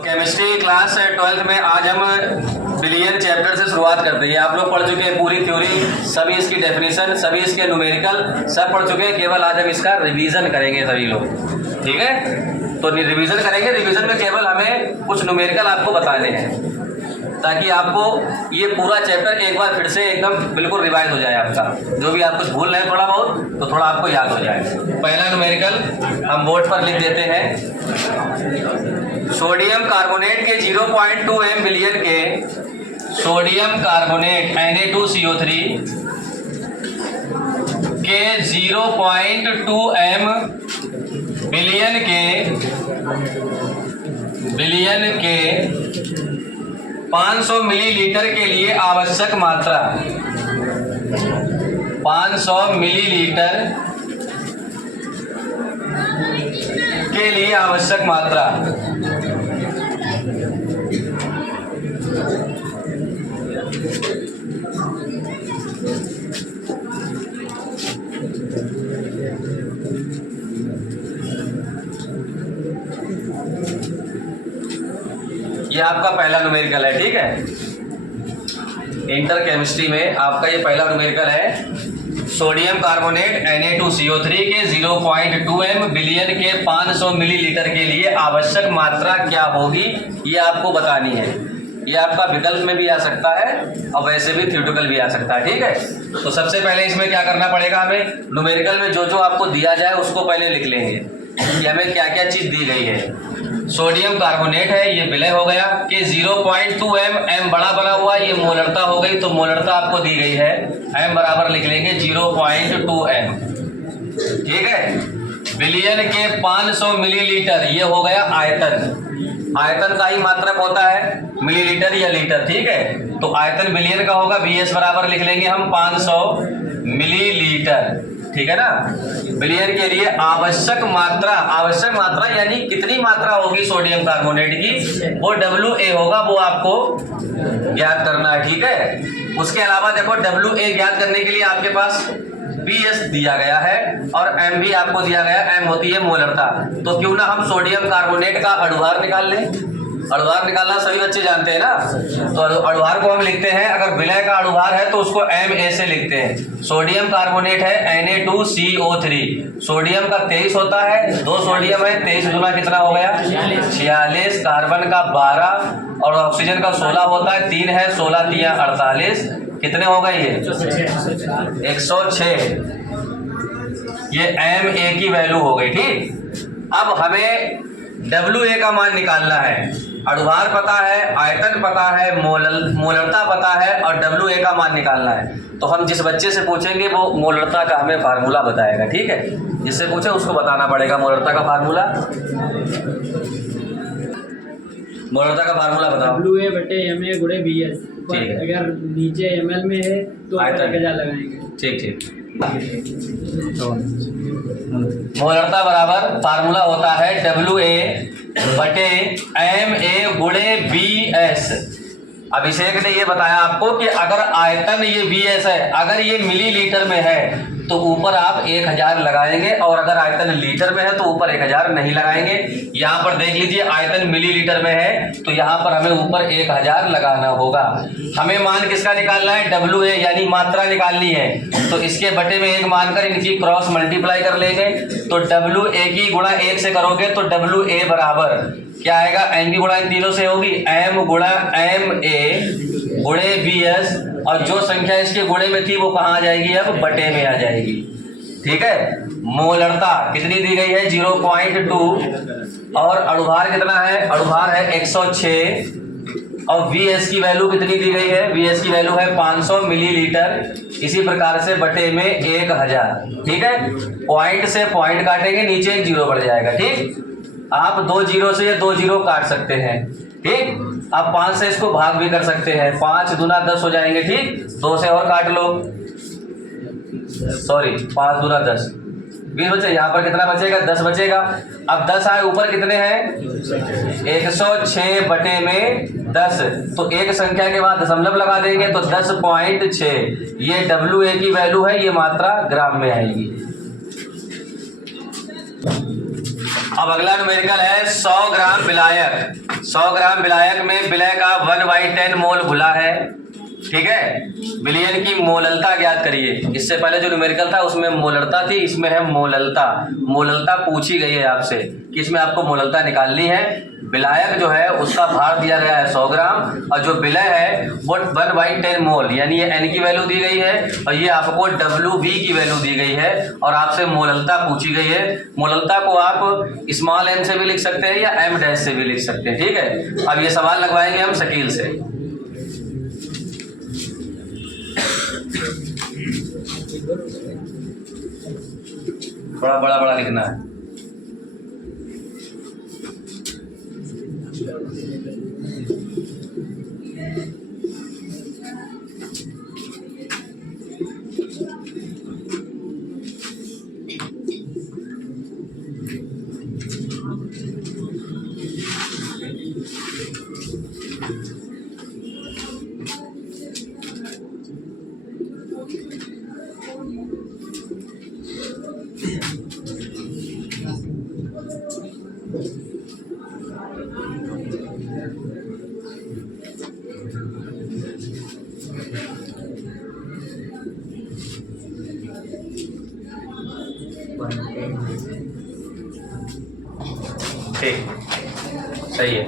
Chemistry class 12th में आज हम बिलियन चैप्टर से शुरुआत करते हैं। आप लोग पढ़ चुके हैं पूरी थ्योरी, सभी इसकी डेफिनेशन, सभी इसके न्यूमेरिकल सब पढ़ चुके हैं। केवल आज हम इसका रिवीजन करेंगे सभी लोग, ठीक है। तो रिवीजन करेंगे। रिवीजन में केवल हमें कुछ न्यूमेरिकल आपको बताने हैं ताकि आपको ये पूरा चैप्टर एक बार फिर से एकदम बिल्कुल रिवाइज हो जाए। आपका जो भी आप कुछ भूल रहे हैं थोड़ा बहुत तो थोड़ा आपको याद हो जाए। पहला न्यूमेरिकल हम बोर्ड पर लिख देते हैं। सोडियम कार्बोनेट के 0.2 m बिलियन के सोडियम कार्बोनेट Na2CO3 के 0.2 m बिलियन के 500 मिलीलीटर के लिए आवश्यक मात्रा 500 मिलीलीटर के लिए आवश्यक मात्रा ये आपका पहला न्यूमेरिकल है, ठीक है। इंटर केमिस्ट्री में आपका ये पहला न्यूमेरिकल है। सोडियम कार्बोनेट Na2CO3 के 0.2 m बिलियन के 500 मिलीलीटर के लिए आवश्यक मात्रा क्या होगी ये आपको बतानी है। ये आपका विकल्प में भी आ सकता है और वैसे भी थ्योरेटिकल भी आ सकता है, ठीक है। तो सबसे पहले इसमें क्या करना पड़ेगा, हमें न्यूमेरिकल में जो जो आपको दिया जाए उसको पहले लिख लेंगे कि हमें क्या क्या चीज़ दी गई है। सोडियम कार्बोनेट है, ये विलय हो गया कि 0.2 m, m बड़ा बना हुआ, ये मोलरता हो गई, तो मोलरता आपको दी गई है। m बराबर लिख लेंगे 0.2 m, ठीक है। बिलियन के 500 मिलीलीटर, ये हो गया आयतन। आयतन का ही मात्रक होता है मिलीलीटर या लीटर, ठीक है। तो आयतन बिलियन का होगा, Bs बराबर लिख लेंगे हम 500 मिलीलीटर, ठीक है ना। बिलियन के लिए आवश्यक मात्रा यानी कितनी मात्रा होगी सोडियम कार्बोनेट की, वो WA होगा, वो आपको ज्ञात करना है, ठीक है। उसके अलावा देखो WA ज्ञात करने के लिए आपके पास Bs दिया गया है और M भी आपको दिया गया है। M होती है मोलरता। तो क्यों ना हम सोडियम कार्बोनेट का अणुभार निकाल लें। अणुभार निकालना सभी बच्चे जानते हैं ना। तो अणुभार को हम लिखते हैं, अगर विलय का अणुभार है तो उसको Ma से लिखते हैं। सोडियम कार्बोनेट है Na2CO3, सोडियम का 23 होता है, 2 सोडियम है, 23 गुना कितना हो गया 46, कार्बन का 12 और ऑक्सीजन का 16 होता है, 3 है, 16 3 48, कितने हो गए ये 106। ये Ma की वैल्यू हो गई, ठीक। अब हमें WA का मान निकालना है। अणुभार पता है, आयतन पता है, मोलरता पता है और WA का मान निकालना है। तो हम जिस बच्चे से पूछेंगे वो मोलरता का हमें फार्मूला बताएगा, ठीक है। जिससे पूछे उसको बताना पड़ेगा मोलरता का फार्मूला। मोलरता का फार्मूला बताओ। WA बटे MA गुणे BS। ठीक है। अगर नीचे ml में है तो आयतन 1000 लगाएंगे। ठीक। मोलरता बराबर फार्मूला होता है WA बटे MA गुणे BS। अभिषेक ने ये बताया आपको कि अगर आयतन ये BS है, अगर ये मिलीलीटर में है तो ऊपर आप 1000 लगाएंगे और अगर आयतन लीटर में है तो ऊपर 1000 नहीं लगाएंगे। यहाँ पर देख लीजिए आयतन मिलीलीटर में है तो यहाँ पर हमें ऊपर 1000 लगाना होगा। हमें मान किसका निकालना है, WA यानी मात्रा निकालनी है। तो इसके बटे में 1 मानकर इनकी क्रॉस मल्टीप्लाई कर लेंगे। तो WA की गुणा 1 से करोगे तो WA बराबर क्या आएगा, M की गुणा इन तीनों से होगी, M गुणा MA गुणे BS और जो संख्या इसके गुणे में थी वो कहाँ आ जाएगी, अब बटे में आ जाएगी, ठीक है। मोलरता कितनी दी गई है 0.2 और अणुभार कितना है, अणुभार है 106 और VS की वैल्यू कितनी दी गई है, VS की वैल्यू है 500 मिलीलीटर। इसी प्रकार से बटे में 1000, ठीक है। पॉइंट से पॉइंट काटेंगे, नीचे एक 0 बढ़ जाएगा, ठीक। आप 2 0 से ये 2 0 काट सकते हैं, ठीक। आप 5 से इसको भाग भी कर सकते हैं, 5 दूना 10 हो जाएंगे, ठीक। 2 से और काट लो, सॉरी 5 दूना 10 20 बचे। यहाँ पर कितना बचेगा, 10 बचेगा। अब 10 आए, ऊपर कितने हैं 106 बटे में 10, तो एक संख्या के बाद दशमलव लगा देंगे तो 10.6। ये WA की वैल्यू है, ये मात्रा ग्राम में आएगी। अब अगला न्यूमेरिकल है 100 ग्राम विलायक। 100 ग्राम विलायक में विलय का 1/10 मोल घुला है, ठीक है। विलयन की मोललता ज्ञात करिए। इससे पहले जो न्यूमेरिकल था उसमें मोलरता थी, इसमें है मोललता। मोललता पूछी गई है आपसे कि इसमें आपको मोललता निकालनी है। विलायक जो है उसका भार दिया गया है 100 ग्राम और जो विलय है वो 1/10 मोल, यानी ये n की वैल्यू दी गई है और ये आपको WV की वैल्यू दी गई है और आपसे मोललता पूछी गई है। मोललता को आप स्मॉल m से भी लिख सकते हैं या m डैश से भी लिख सकते हैं, ठीक है। अब ये सवाल लगवाएंगे हम शकील से। बड़ा बड़ा बड़ा लिखना है। ठीक, सही है।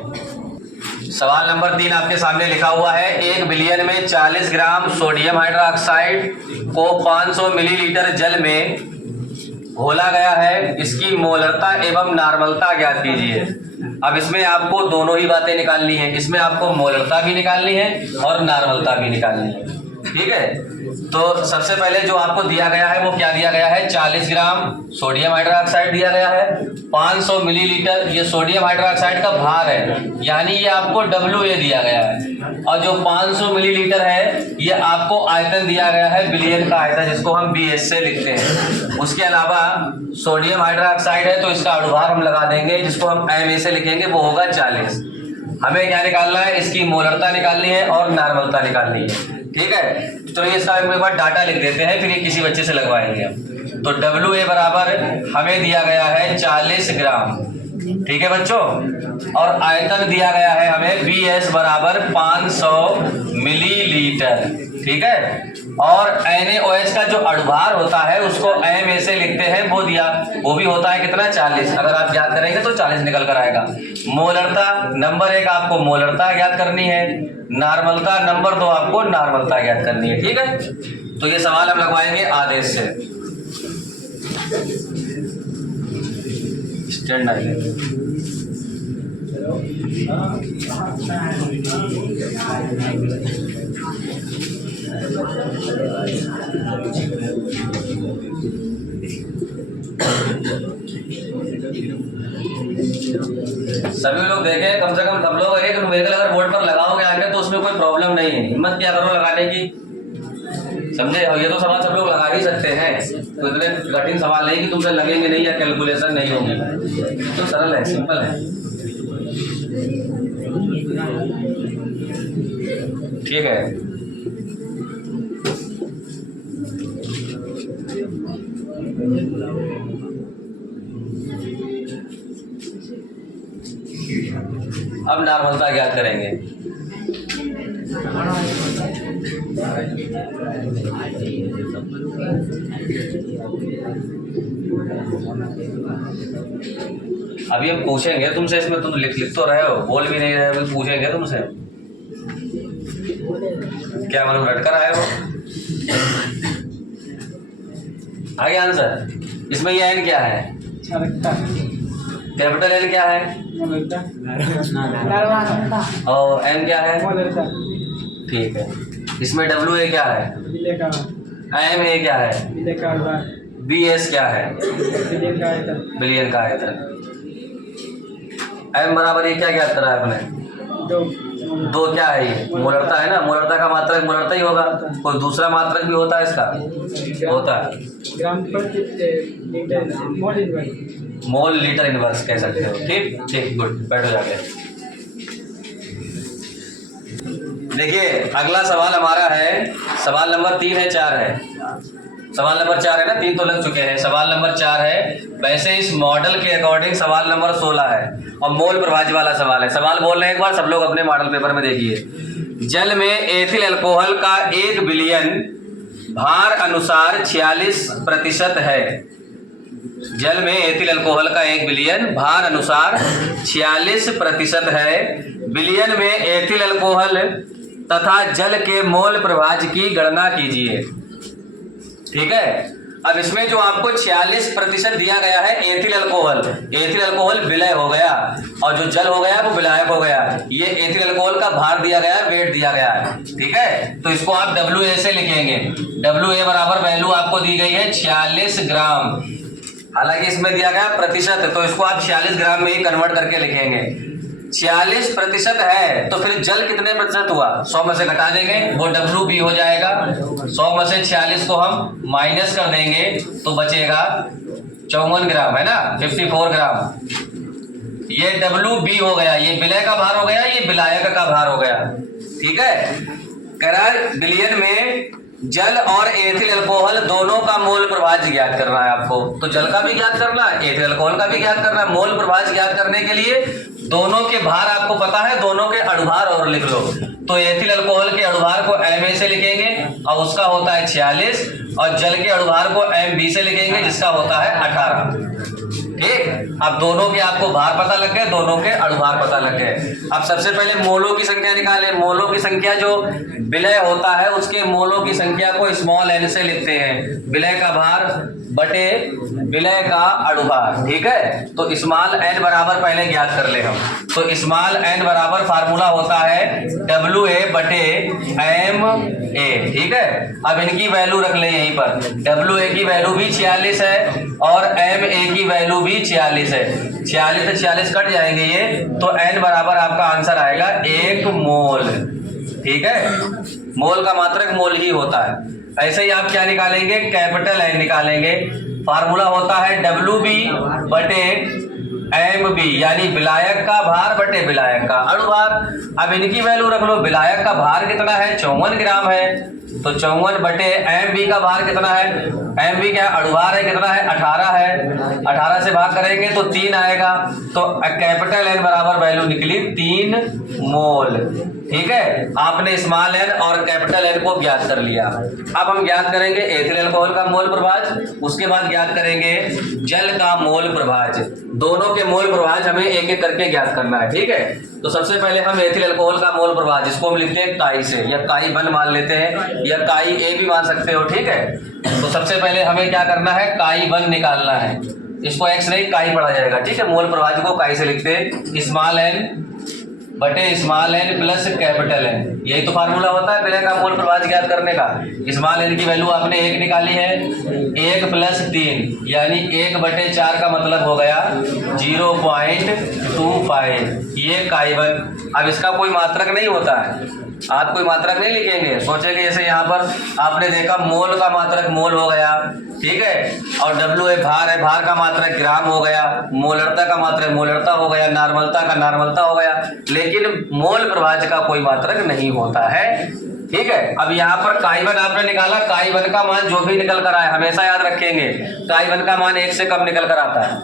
सवाल नंबर 3 आपके सामने लिखा हुआ है, 1 बिलियन में 40 ग्राम सोडियम हाइड्रोक्साइड को 500 मिलीलीटर जल में घोला गया है। इसकी मोलरता एवं नार्मलता ज्ञात कीजिए। अब इसमें आपको दोनों ही बातें निकालनी है। इसमें आपको मोलरता भी निकालनी है और नार्मलता भी निकालनी है, ठीक है। तो सबसे पहले जो आपको दिया गया है वो क्या दिया गया है, 40 ग्राम सोडियम हाइड्रोक्साइड दिया गया है, 500 मिलीलीटर ये सोडियम हाइड्रोक्साइड का भार है, यानी ये आपको WA दिया गया है। और जो 500 मिलीलीटर है ये आपको आयतन दिया गया है, बिलियन का आयतन, जिसको हम BS से लिखते हैं। उसके अलावा सोडियम हाइड्रोक्साइड है तो इसका अणुभार हम लगा देंगे, जिसको हम MA से लिखेंगे, वो होगा 40। हमें क्या निकालना है, इसकी मोलरता निकालनी है और नार्मलता निकालनी है, ठीक है। तो ये इसका एक बार डाटा लिख देते हैं, फिर ये किसी बच्चे से लगवाएंगे हम। तो WA बराबर हमें दिया गया है 40 ग्राम, ठीक है बच्चों। और आयतन दिया गया है हमें BS बराबर 500 मिलीलीटर, ठीक है। और NaOH का जो अणुभार होता है उसको MA से लिखते हैं, वो दिया, वो भी होता है कितना, 40। अगर आप याद करेंगे तो 40 निकल कर आएगा। मोलरता नंबर 1 आपको मोलरता ज्ञात करनी है, नार्मलता नंबर 2 आपको नार्मलता ज्ञात करनी है, ठीक है। तो ये सवाल हम लगवाएंगे आदेश से। स्टैंड आइए। सभी लोग देखें, कम से कम सब लोग एक न्यूमेरिकल अगर बोर्ड पर लगाओगे आगे तो उसमें कोई प्रॉब्लम नहीं है। हिम्मत क्या करो लगाने की, समझे। और ये तो सवाल सब लोग लगा ही सकते हैं, तो इतने कठिन सवाल नहीं कि तुमसे लगेंगे नहीं या कैलकुलेशन नहीं होगी, तो सरल है, सिंपल है, ठीक है। अब नार्मलता ज्ञात करेंगे। अभी हम पूछेंगे तुमसे, इसमें तुम लिख तो रहे हो, बोल भी नहीं रहे हो, पूछेंगे तुमसे। क्या मतलब रटकर आए हो? आगे आंसर। इसमें ये N क्या है, कैपिटल N क्या है और M क्या है, ठीक है। इसमें WA क्या है, MA क्या है, BS क्या है, बिलियन का आयतन। M बराबर ये क्या ज्ञात करा है अपने, 2 क्या है, ये मोलरता है ना, मोलरता का मात्रक मोलरता ही होगा, कोई दूसरा मात्रक भी होता है इसका, होता है मोल लीटर इनवर्स कह सकते हो, ठीक ठीक, गुड, बैठो जाके। देखिए अगला सवाल हमारा है, सवाल नंबर 3 है 4 है। सवाल नंबर 4 है ना, 3 तो लग चुके हैं। सवाल नंबर 4 है, वैसे इस मॉडल के अकॉर्डिंग सवाल नंबर 16 है और मोल प्रभाज्य वाला सवाल है। सवाल बोल रहे हैं, एक बार सब लोग अपने मॉडल पेपर में देखिए। जल में एथिल अल्कोहल का 1 बिलियन भार अनुसार 46% है। जल में एथिल अल्कोहल का 1 बिलियन भार अनुसार 46% है। बिलियन में एथिल अल्कोहल तथा जल के मोल प्रभाज्य की गणना कीजिए। ठीक है, अब इसमें जो आपको 46% दिया गया है एथिल अल्कोहल विलय हो गया और जो जल हो गया वो विलायक हो गया। ये एथिल अल्कोहल का भार दिया गया है, वेट दिया गया है। ठीक है, तो इसको आप WA से लिखेंगे। WA बराबर वैल्यू आपको दी गई है 46 ग्राम, हालांकि इसमें दिया गया प्रतिशत, तो इसको आप 46 ग्राम में ही कन्वर्ट करके लिखेंगे। 46% है तो फिर जल कितने प्रतिशत हुआ, 100 में से घटा देंगे, वो WB हो जाएगा। 100 में से 46 को हम माइनस कर देंगे तो बचेगा 54 ग्राम, है ना, 54 ग्राम। ये WB हो गया, ये विलय का भार हो गया, ये विलायक का भार हो गया। ठीक है, कह रहा है बिलियन में जल और एथिल अल्कोहल दोनों का मोल प्रभाज्य ज्ञात करना है आपको। तो जल का भी ज्ञात करना है, एथिल अल्कोहल का भी ज्ञात करना है। मोल प्रभाज्य ज्ञात करने के लिए दोनों के भार आपको पता है, दोनों के अणुभार और लिख लो। तो एथिल अल्कोहल के अणुभार को Ma से लिखेंगे और उसका होता है 46, और जल के अणुभार को Mb से लिखेंगे जिसका होता है 18। ठीक, अब दोनों के आपको भार पता लग गए, दोनों के अणुभार पता लग गए। अब सबसे पहले मोलों की संख्या निकालें। मोलों की संख्या जो विलय होता है उसके मोलों की संख्या को स्मॉल n से लिखते हैं, विलय का भार बटे विलय का अणुभार। ठीक है, तो स्मॉल n बराबर पहले ज्ञात कर ले हम। तो स्मॉल n बराबर फार्मूला होता है WA बटे MA। ठीक है, अब इनकी वैल्यू रख ले यहीं पर। WA की वैल्यू भी 46 है और MA की वैल्यू भी 46 है। 46 से 46 कट जाएंगे ये, तो n बराबर आपका आंसर आएगा 1 मोल। ठीक है, मोल का मात्रक मोल ही होता है। ऐसे ही आप क्या निकालेंगे, कैपिटल N निकालेंगे। फार्मूला होता है WB बटे MB, यानी विलायक का भार बटे विलायक का अणुभार। अब इनकी वैल्यू रख लो। विलायक का भार कितना है, 54 ग्राम है, तो 54 बटे MB का भार कितना है, MB क्या अणुभार है, कितना है, 18 है। 18 से भाग करेंगे तो 3 आएगा, तो कैपिटल N बराबर वैल्यू निकली 3 मोल। ठीक है, आपने स्मॉल n और कैपिटल N को ज्ञात कर लिया। अब हम ज्ञात करेंगे एथिल अल्कोहल का मोल प्रभाज्य, उसके बाद ज्ञात करेंगे जल का मोल प्रभाज्य। दोनों के मोल प्रभाज्य हमें एक एक करके ज्ञात करना है। ठीक है, तो सबसे पहले हम एथिल अल्कोहल का मोल प्रभाज्य, जिसको हम लिखते हैं काई से, या काई 1 मान लेते हैं या काई A भी मान सकते हो। ठीक है, तो सबसे पहले हमें क्या करना है, काई 1 निकालना है। इसको x नहीं काई पढ़ा जाएगा। ठीक है, मोल प्रभाज्य को काई से लिखते हैं, स्मॉल n बटे small n plus capital N। यही तो फार्मूला होता है विलय का मोल प्रभाज्य ज्ञात करने का। स्मॉल n की वैल्यू आपने 1 निकाली है, 1 प्लस 3 यानी 1 बटे 4 का मतलब हो गया 0.25। ये काई 1। अब इसका कोई मात्रक नहीं होता है, आप कोई मात्रक नहीं लिखेंगे, सोचेंगे जैसे यहाँ पर आपने देखा मोल का मात्रक मोल हो गया। ठीक है, और WA भार है, भार का मात्रक ग्राम हो गया, मोलरता का मात्रक मोलरता हो गया, नॉर्मलता का नॉर्मलता हो गया, लेकिन मोल प्रभाज्य का कोई मात्रक नहीं होता है। ठीक है, अब यहाँ पर काई 1 आपने निकाला, काई 1 का मान जो भी निकल कर आए हमेशा याद रखेंगे, काई 1 का मान 1 से कम निकल कर आता है,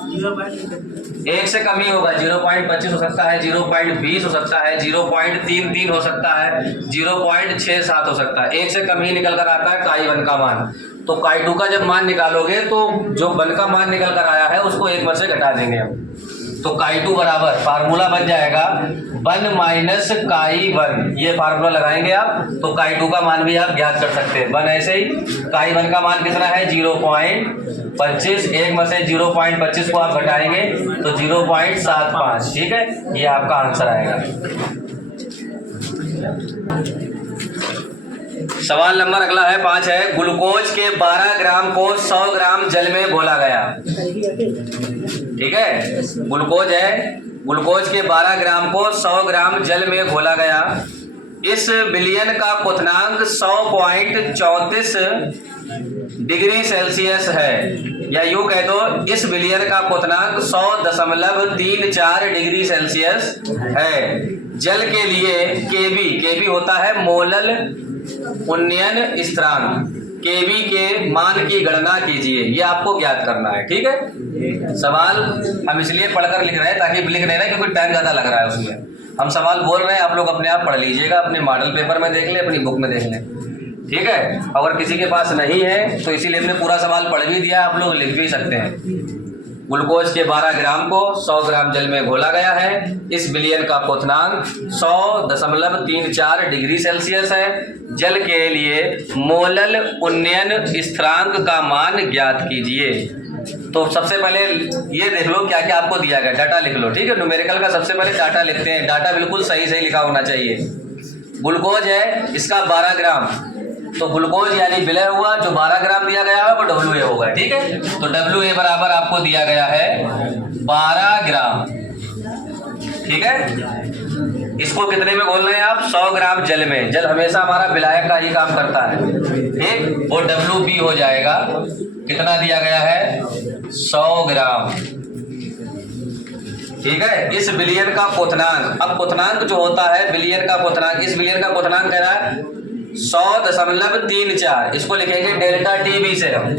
1 से कम ही होगा। 0.25 हो सकता है, 0.20 हो सकता है, 0.33 हो सकता है, 0.67 हो सकता है, 1 से कम ही निकल कर आता है काई 1 का मान। तो काई 2 का जब मान निकालोगे तो जो 1 का मान निकल कर आया है उसको 1 से घटा देंगे हम। तो काई 2 बराबर फार्मूला बन जाएगा 1 माइनस काई 1। ये फार्मूला लगाएंगे आप तो काई 2 का मान भी आप ज्ञात कर सकते हैं। 1 ऐसे ही, काई 1 का मान कितना है 0.25, 1 में से 0.25 को आप घटाएंगे तो 0.75। ठीक है, ये आपका आंसर आएगा। सवाल नंबर अगला है 5 है, ग्लूकोज के 12 ग्राम को 100 ग्राम जल में घोला गया। ठीक है, ग्लूकोज है, ग्लूकोज के 12 ग्राम को 100 ग्राम जल में घोला गया। इस विलयन का क्वथनांक 100.34 डिग्री सेल्सियस है, या यूं कह दो इस विलयन का क्वथनांक 100.34 डिग्री सेल्सियस है। जल के लिए केबी होता है मोलल उन्नयन स्थिरांक। केवी के मान की गणना कीजिए, ये आपको ज्ञात करना है। ठीक है, सवाल हम इसलिए पढ़कर लिख रहे हैं ताकि लिख नहीं रहे क्योंकि टाइम ज़्यादा लग रहा है उसमें। हम सवाल बोल रहे हैं, आप लोग अपने आप पढ़ लीजिएगा, अपने मॉडल पेपर में देख लें, अपनी बुक में देख लें। ठीक है, अगर किसी के पास नहीं है तो इसीलिए हमने पूरा सवाल पढ़ भी दिया, आप लोग लिख भी सकते हैं। ग्लूकोज के 12 ग्राम को 100 ग्राम जल में घोला गया है। इस विलयन का क्वथनांक 100.34 डिग्री सेल्सियस है। जल के लिए मोलल उन्नयन स्थिरांक का मान ज्ञात कीजिए। तो सबसे पहले ये देख लो क्या क्या आपको दिया गया, डाटा लिख लो। ठीक है, न्यूमेरिकल का सबसे पहले डाटा लिखते हैं, डाटा बिल्कुल सही सही लिखा होना चाहिए। ग्लूकोज है इसका 12 ग्राम, तो ग्लूकोज यानी विलय हुआ, जो 12 ग्राम दिया गया है वो WA होगा। ठीक है, तो WA बराबर आपको दिया गया है 12 ग्राम। ठीक है, इसको कितने में घोलना है आप? 100 ग्राम जल में। जल हमेशा हमारा विलायक का ही काम करता है। ठीक, वो WB हो जाएगा। कितना दिया गया है? 100 ग्राम। ठीक है, इस विलयन का क्वथनांक, अब क्वथनांक जो होता है विलयन का क्वथनांक, इस विलयन का क्वथनांक कह रहा है 100.34। इसको लिखेंगे डेल्टा टी बी से, हम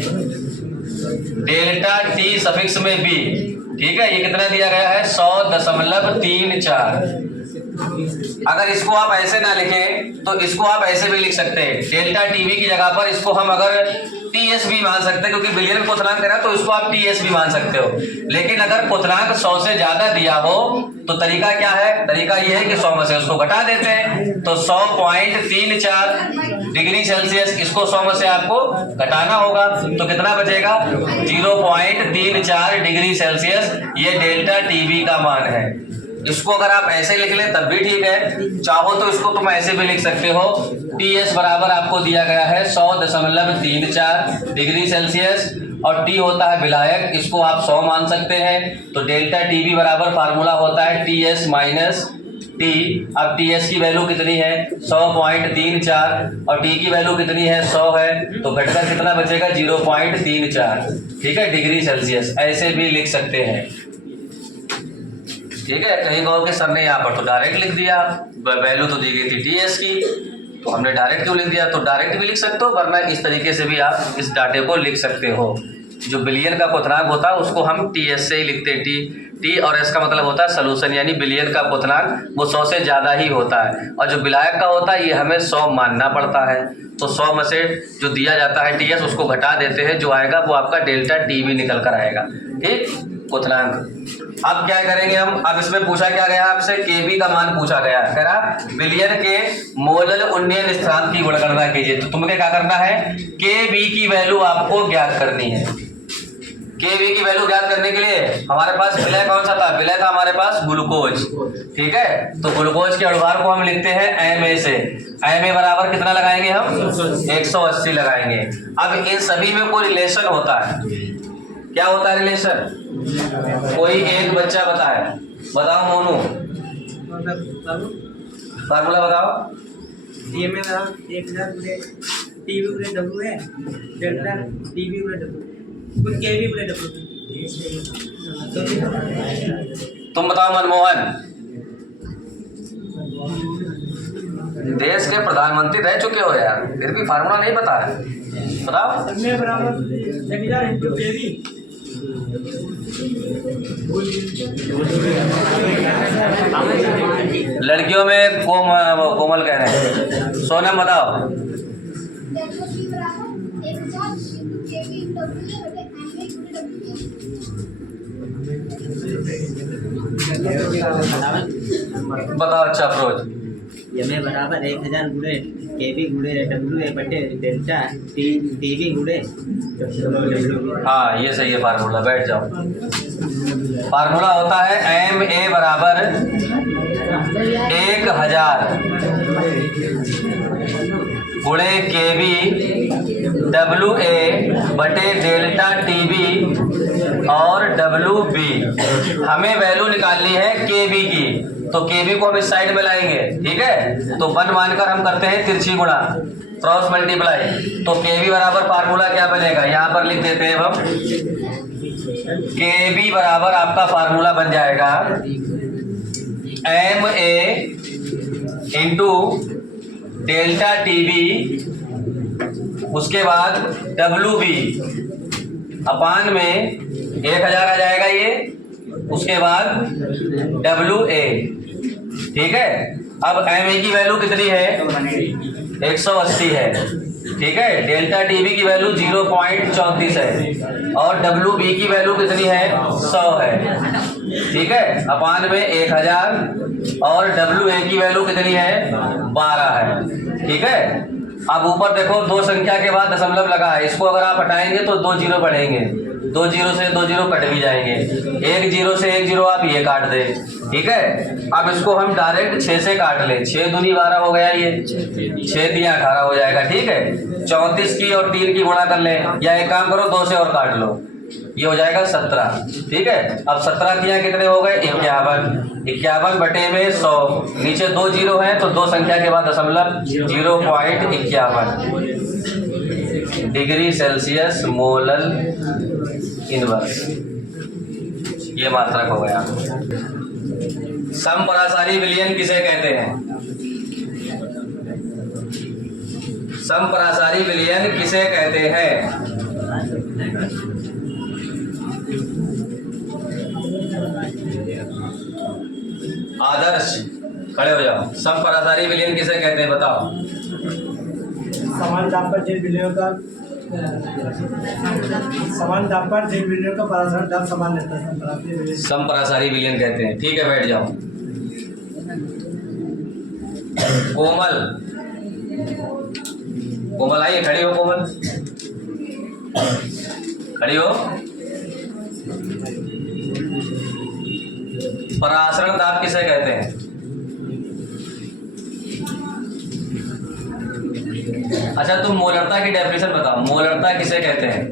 डेल्टा टी सफिक्स में बी। ठीक है, ये कितना दिया गया है? 100.34। अगर इसको आप ऐसे ना लिखें तो इसको आप ऐसे भी लिख सकते हैं, डेल्टा टीवी की जगह पर इसको हम अगर टीएस भी मान सकते हैं, क्योंकि विलयन क्वथनांक करा तो इसको आप टीएस भी मान सकते हो। लेकिन अगर क्वथनांक 100 से ज्यादा दिया हो तो तरीका क्या है? तरीका ये है कि 100 में से उसको घटा देते हैं। तो 100.34 डिग्री सेल्सियस, इसको 100 में से आपको घटाना होगा, तो कितना बचेगा? 0.34 डिग्री सेल्सियस। ये डेल्टा टीवी का मान है। इसको अगर आप ऐसे लिख लें तब भी ठीक है, चाहो तो इसको तुम ऐसे भी लिख सकते हो। टीएस बराबर आपको दिया गया है 100.34 डिग्री सेल्सियस, और टी होता है विलायक, इसको आप 100 मान सकते हैं। तो डेल्टा टीवी बराबर फार्मूला होता है टीएस माइनस टी। अब टीएस की वैल्यू कितनी है? 100.34, और टी की वैल्यू कितनी है? 100 है, तो घटकर कितना बचेगा? 0.34। ठीक है, डिग्री सेल्सियस ऐसे भी लिख सकते हैं। ठीक है, कहीं कहो कि सर ने यहाँ पर तो डायरेक्ट लिख दिया, वैल्यू तो दी गई थी टीएस की, तो हमने डायरेक्ट क्यों लिख दिया? तो डायरेक्ट भी लिख सकते हो, वरना इस तरीके से भी आप इस डाटे को लिख सकते हो। जो विलयन का क्वथनांक होता है उसको हम टीएस से ही लिखते हैं। टी और एस का मतलब होता है सॉल्यूशन, यानी विलयन का क्वथनांक वो 100 से ज़्यादा ही होता है, और जो विलायक का होता है ये हमें 100 मानना पड़ता है। तो 100 में से जो दिया जाता है टीएस उसको घटा देते हैं, जो आएगा वो आपका डेल्टा टीवी निकल कर आएगा। ठीक, क्वथनांक। अब क्या करेंगे हम? अब इसमें पूछा क्या गया आपसे? केबी का मान पूछा गया, कह रहा विलयन के मोलल उन्नयन स्थिरांक की गणना कीजिए। तो तुम्हें क्या करना है? केबी की वैल्यू आपको ज्ञात करनी है। केबी की वैल्यू ज्ञात करने के लिए हमारे पास विलय कौन सा था? विलय था हमारे पास ग्लूकोज। ठीक है, तो ग्लूकोज के अनुभार को हम लिखते हैं एम ए से। एम ए बराबर कितना लगाएंगे हम? 180 लगाएंगे। अब इन सभी में कोई रिलेशन होता है। क्या होता है रिलेशन? कोई एक बच्चा बताए, बताओ मोनू, फार्मूला बताओ। DMA का 1000 गुणे टीवी गुणे W है, डेल्टा टीवी गुणे W, कुछ केवी गुणे W। तुम बताओ मनमोहन, देश के प्रधानमंत्री रह चुके हो यार, फिर भी फार्मूला नहीं पता है, बताओ। MA बराबर 1000 इंटू केवी। लड़कियों में कोमल कह रहे हैं। सोनम बताओ। बताओ अच्छा अप्रोच। एमए बराबर 1000 गुणे केवी गुणे WA बटे डेल्टा टीवी गुणे। हाँ ये सही है फार्मूला, बैठ जाओ। फार्मूला होता है एम ए बराबर 1000 गुणे केवी WA बटे डेल्टा टीवी और WB। हमें वैल्यू निकालनी है केवी की, तो केवी को हम इस साइड में लाएंगे। ठीक है, तो 1 मानकर हम करते हैं तिरछी गुणा, क्रॉस मल्टीप्लाई। तो केवी बराबर फार्मूला क्या बनेगा? यहाँ पर लिख देते हैं हम, केवी बराबर आपका फार्मूला बन जाएगा एम ए इंटू डेल्टा टीवी उसके बाद WB अपान में 1000 आ जाएगा ये, उसके बाद WA, ठीक है। अब MA की वैल्यू कितनी है 180 है, ठीक है। डेल्टा TB की वैल्यू 0.34 है और WB की वैल्यू कितनी है 100 है, ठीक है। अपान में 1000 और WA की वैल्यू कितनी है 12 है, ठीक है। अब ऊपर देखो दो संख्या के बाद दशमलव लगा है, इसको अगर आप हटाएंगे तो 2 जीरो बढ़ेंगे, 2 जीरो से 2 जीरो कट भी जाएंगे, 1 जीरो से 1 जीरो आप ये काट दे, ठीक है। अब इसको हम डायरेक्ट 6 से काट ले, 6 दूनी 12 हो गया, ये 6 दिया 18 हो जाएगा, ठीक है। 34 की और 3 की गुणा कर ले, या एक काम करो 2 से और काट लो, ये हो जाएगा 17, ठीक है। अब 17 दिया कितने हो गए 51, 51 बटे में 100, नीचे 2 जीरो है तो 2 संख्या के बाद दशमलव 0.51 डिग्री सेल्सियस मोलल इनवर्स, ये मात्रक हो गया। समपरासारी विलयन किसे कहते हैं? समपरासारी विलयन किसे कहते हैं? आदर्श खड़े हो जाओ। समपरासारी विलयन किसे कहते हैं बताओ? समान दाब पर जिन विलयों का परासरण दाब समान रहता है, समपरासारी विलयन कहते हैं, ठीक है। बैठ जाओ। कोमल, कोमल आइए, खड़ी हो कोमल, खड़ी हो। परासरण दाब किसे कहते हैं? अच्छा तुम मोलरता की डेफिनेशन बताओ, मोलरता किसे कहते हैं?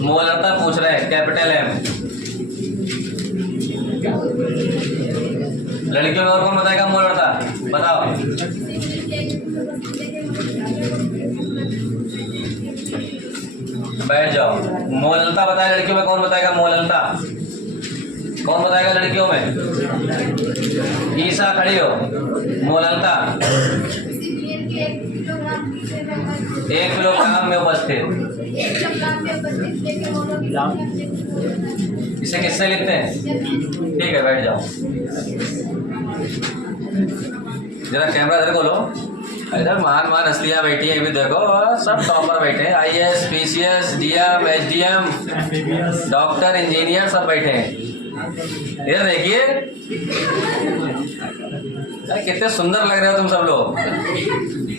मोलरता पूछ रहे हैं, कैपिटल M। लड़कियों में और कौन बताएगा मोलरता? बताओ। बैठ जाओ। मोललता बताए लड़कियों में, कौन बताएगा मोललता? कौन बताएगा लड़कियों में? ईसा खड़ी हो। मोललता 1 किलोग्राम में उपस्थित, इसे किससे लिखते हैं? ठीक है, बैठ जाओ। जरा कैमरा इधर खोलो, इधर महान महान हस्तियाँ बैठी हैं, भी देखो सब टॉपर बैठे हैं, IAS, PCS, DM, SDM, doctor, engineer सब बैठे हैं। इधर देखिए, अरे कितने सुंदर लग रहे हो तुम सब लोग,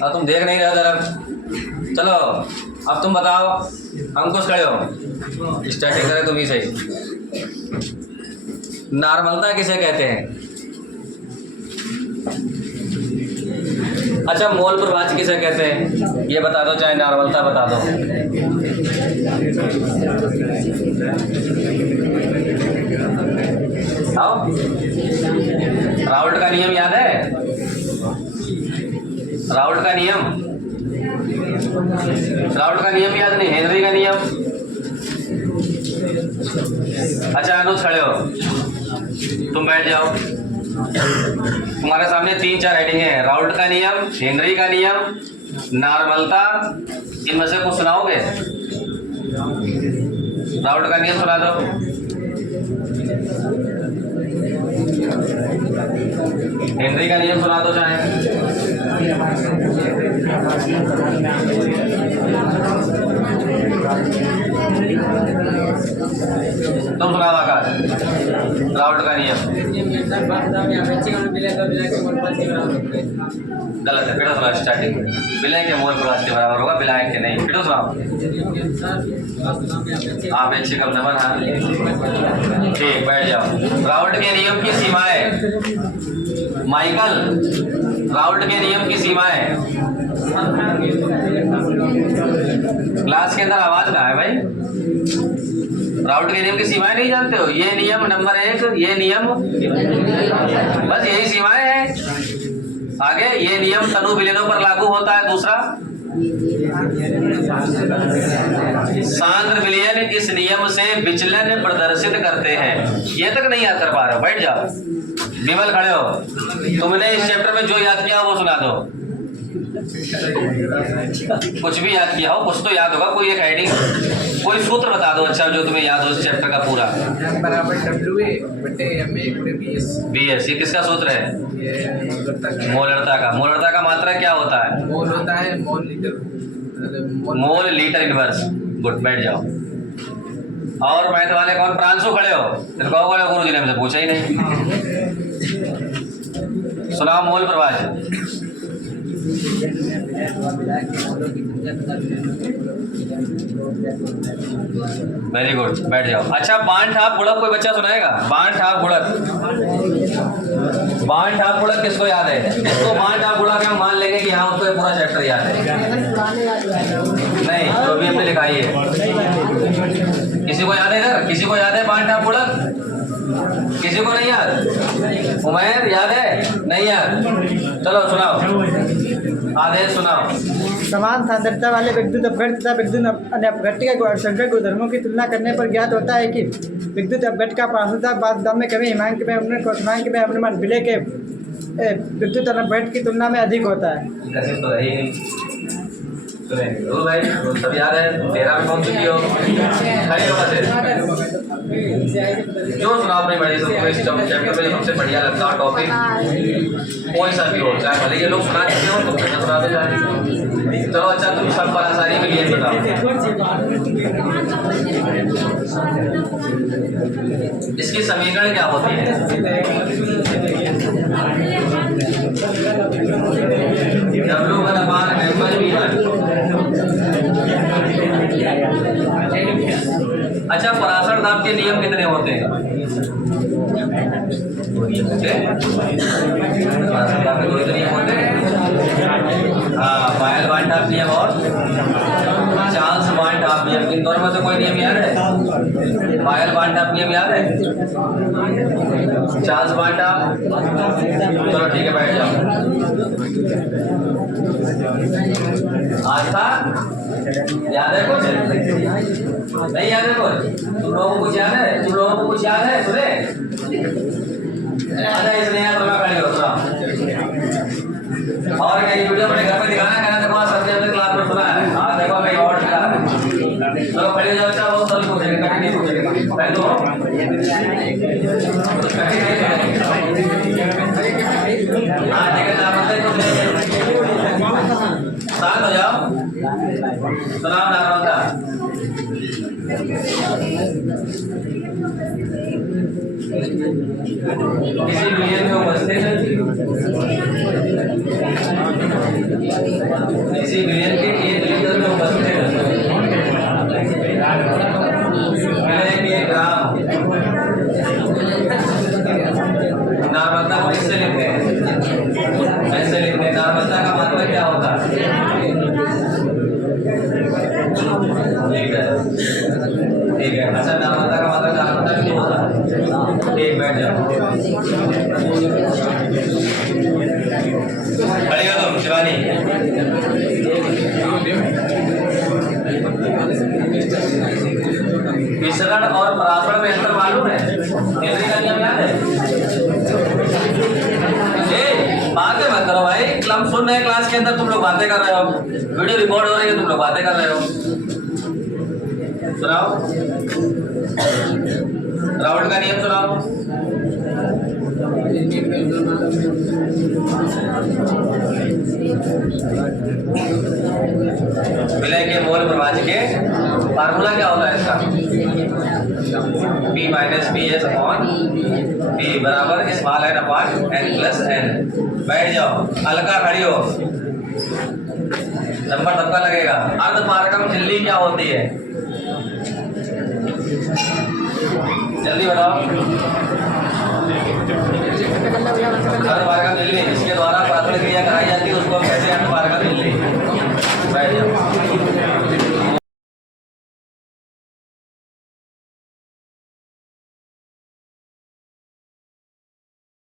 और तुम देख नहीं रहे हो जरा। चलो अब तुम बताओ, अंकुश खड़े हो, स्टार्टिंग करें तुम ही सही। नॉर्मलता किसे कहते हैं? अच्छा मोल प्रभाज किसे कहते हैं ये बता दो, चाहे नॉर्मलता बता दो। आओ, राउल्ट का नियम याद है? राउल्ट का नियम, राउल्ट का नियम याद नहीं? हेनरी का नियम। अच्छा अनुज खड़े हो, तुम बैठ जाओ। तुम्हारे सामने 3-4 हेडिंग है, राउल्ट का नियम, हेनरी का नियम, नॉर्मलता, इनमें से कुछ सुनाओगे? राउल्ट का नियम सुना दो। हेनरी का नियम सुना दो चाहे। तुम सुना आकाश, राउल्ट का नियम। गलत है, फिर सुना स्टार्टिंग में। विलय के मोल प्रभाज के बराबर होगा, विलायक के नहीं। फिर सुनाओ। आपेक्षिक अपनमन, हाँ ठीक, बैठ जाओ। राउल्ट के नियम की सीमाएं, माइकल, राउल्ट के नियम की सीमाएं। क्लास के अंदर आवाज कहाँ है भाई? राउल्ट के नियम की सीमाएं नहीं जानते हो? ये नियम नंबर 1, ये नियम, बस यही सीमाएं हैं। आगे ये नियम तनु विलयनों पर लागू होता है। दूसरा सांद्र विलयन इस नियम से विचलन प्रदर्शित करते हैं। ये तक नहीं याद कर पा रहे हो, बैठ जाओ। विमल खड़े हो, तुमने इस चैप्टर में जो याद किया वो सुना दो। कुछ भी याद किया हो, कुछ तो याद होगा, कोई एक हेडिंग, कोई सूत्र बता दो अच्छा जो तुम्हें याद हो इस चैप्टर का पूरा। बराबर WA/MA/BS। BS, ये किसका सूत्र है? मोलरता का। मोलरता का मात्रा क्या होता है? मोल होता है मोल लीटर इनवर्स। गुड, बैठ जाओ। और मैथ वाले कौन? प्रांशु खड़े हो, फिर कहोगे गुरु जी ने हमसे पूछा ही नहीं। सुनाओ मोल प्रवाह। वेरी गुड, बैठ जाओ। अच्छा, बाण ठाप गुणक कोई बच्चा सुनाएगा? बाण ठाप गुणक, बाण ठाप गुणक किसको याद है? इसको बाण ठाप गुणक हम मान लेंगे कि हाँ उसको पूरा चैप्टर याद है। नहीं, जो भी हमने लिखाई है। किसी को याद है इधर? किसी को याद है बाण ठाप गुणक? किसी को नहीं याद? उमैर याद है? नहीं याद? चलो सुनाओ, आदेश सुनाओ। समान सांद्रता वाले विद्युत अपघट तथा विद्युत अपघट्य के संख्या गुणधर्मों की तुलना करने पर ज्ञात होता है कि विद्युत अपघट का पारस्परिकता बाद दाम में कमी हिमांक में अपने कोष्मांक में अपने विलय के विद्युत अपघट की तुलना में अधिक होता है। तो रही नहीं भाई, सब याद है? 13 में पहुंच चुकी हो। खड़े हो से जो सुनाओ अपनी बड़ी सबको इस चैप्टर में सबसे बढ़िया लगता है टॉपिक, कोई सा भी हो, चाहे भले ये लोग सुना चुके हो तो मैं सुना दो चाहे। चलो अच्छा, तुम सब पर आसानी में ये बताओ, इसकी समीकरण क्या होती है? W1/M1V1। अच्छा, पराशर दाब के नियम कितने होते हैं? पराशर दाब के 2 नियम होते हैं। हाँ, पायल बांट आप नियम और चार्ल्स बांट आप नियम। इन दोनों में से कोई नियम याद है? पायल बांट आप नियम याद है? चार्ल्स बांट आप? चलो ठीक है, बैठ जाओ। आस्था याद है कुछ? नहीं याद है कुछ? तुम लोगों को कुछ याद है? तुम लोगों को कुछ याद है? सुने? अच्छा, इसलिए याद रखना खड़े हो थोड़ा। और कहीं वीडियो अपने घर में दिखाना है तो वहाँ सबसे अपने क्लास में सुना है। हाँ देखो, मैं और दिखा रहा हूँ। चलो खड़े हो जाओ। अच्छा, वो सभी पूछेंगे, कभी नहीं पूछेंगे। पहले तो हाँ ठीक है, शांत हो जाओ। सुनाओ नाम किसी विलयन में उपस्थित, किसी विलयन के एक लीटर में उपस्थित विलय के ग्राम नार्मलता को किससे लिखते हैं? ऐसे लिखते हैं। नार्मलता का मतलब क्या होता है? ठीक है। अच्छा, नार्मलता का मतलब नार्मलता क्यों होता है? ठीक, बैठ जाओ। खड़ी हो तुम शिवानी। विसरण और परासरण में अंतर मालूम है? हेनरी का नियम याद है? बातें मत करो भाई, क्लब सुन रहे क्लास के अंदर, तुम लोग बातें कर रहे हो, वीडियो रिकॉर्ड हो रही है, तुम लोग बातें कर रहे हो। सुनाओ, राउंड का नियम सुनाओ। विलय के मोल प्रवाह के फार्मूला क्या होता है इसका? P - PS/P बराबर small n upon n plus n। बैठ जाओ, अलका खड़ी हो, नंबर सबका लगेगा। अर्धपारकम झिल्ली क्या होती है? जल्दी बताओ। अर्धपारकम झिल्ली जिसके द्वारा प्राथमिक क्रिया कराई जाती